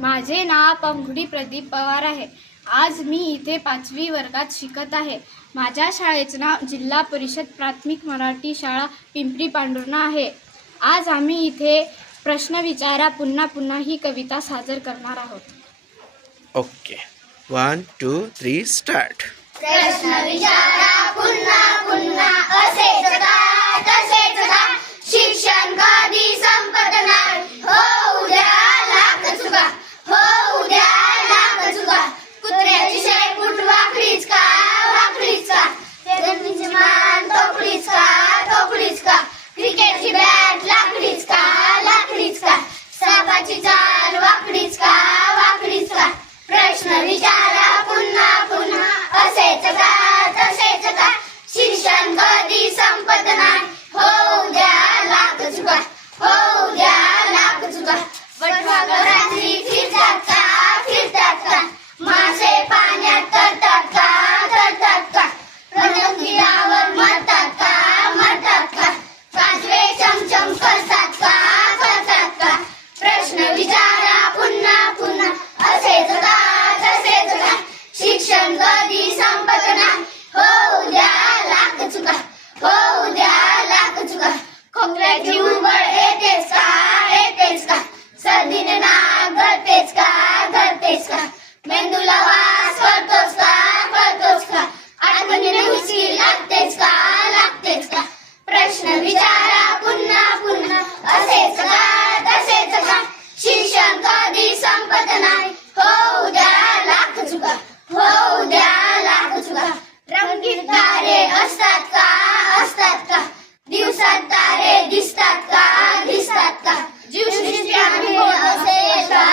माझे नाव पंखुडी प्रदीप पवार आहे। आज मी इथे 5वी वर्गात शिकत आहे। माझ्या शाळेचे नाव जिल्हा परिषद प्राथमिक मराठी शाळा पिंपरी पांढुर्णा आहे। आज आम्ही इथे प्रश्न विचारा पुन्हा पुन्हा ही कविता सादर करणार आहोत। Okay, 1 2 3 start. प्रश्न विचारा पुन्हा पुन्हा असेच का तसेच का, शिक्षण कधी संपत नाही, हो उद्या लाख चुका, हो उद्या लाख चुका, कुत्र्याची शेपूट वाकडीच का वाकडीच का, जमिनीची मान तोकडीच का तोकडीच का, क्रिकेटची बॅट लाकडीच का लाकडीच का, सापाची चाल वाकडीच का वाकडीच का, प्रश्न विचारा पुन्हा पुन्हा असेच का तसेच का, शिक्षण कधी संपत नाही, हो उद्या लाख चुका, हो उद्या लाख चुका, वटवाघळं रात्री फिरतात का, मासे पाण्यात तरतात का, पतंगिरावर मरतात का, काजवे चमचम करतात का, प्रश्न विचारा पुन्हा पुन्हा असेच का तसेच का, शिक्षण कधी संपत नाही, हो उद्या लाख चुका, हो उद्या लाख चुका, खोकल्याची उबळ येतेच का, सर्दीने नाक गळतेच का, मेंदूला वास करतोच का, आठवणीने हुसकी लागतेच का, प्रश्न विचारा पुन्हा पुन्हा असेच का तसेच का, शिक्षण कधी संपत नाही, हो उद्या लाख चुका, हो उद्या लाख चुका, रंगीत तारे असतात का, दिवसात तारे दिसतात का, जीवसृष्टी अनमोल असेल का,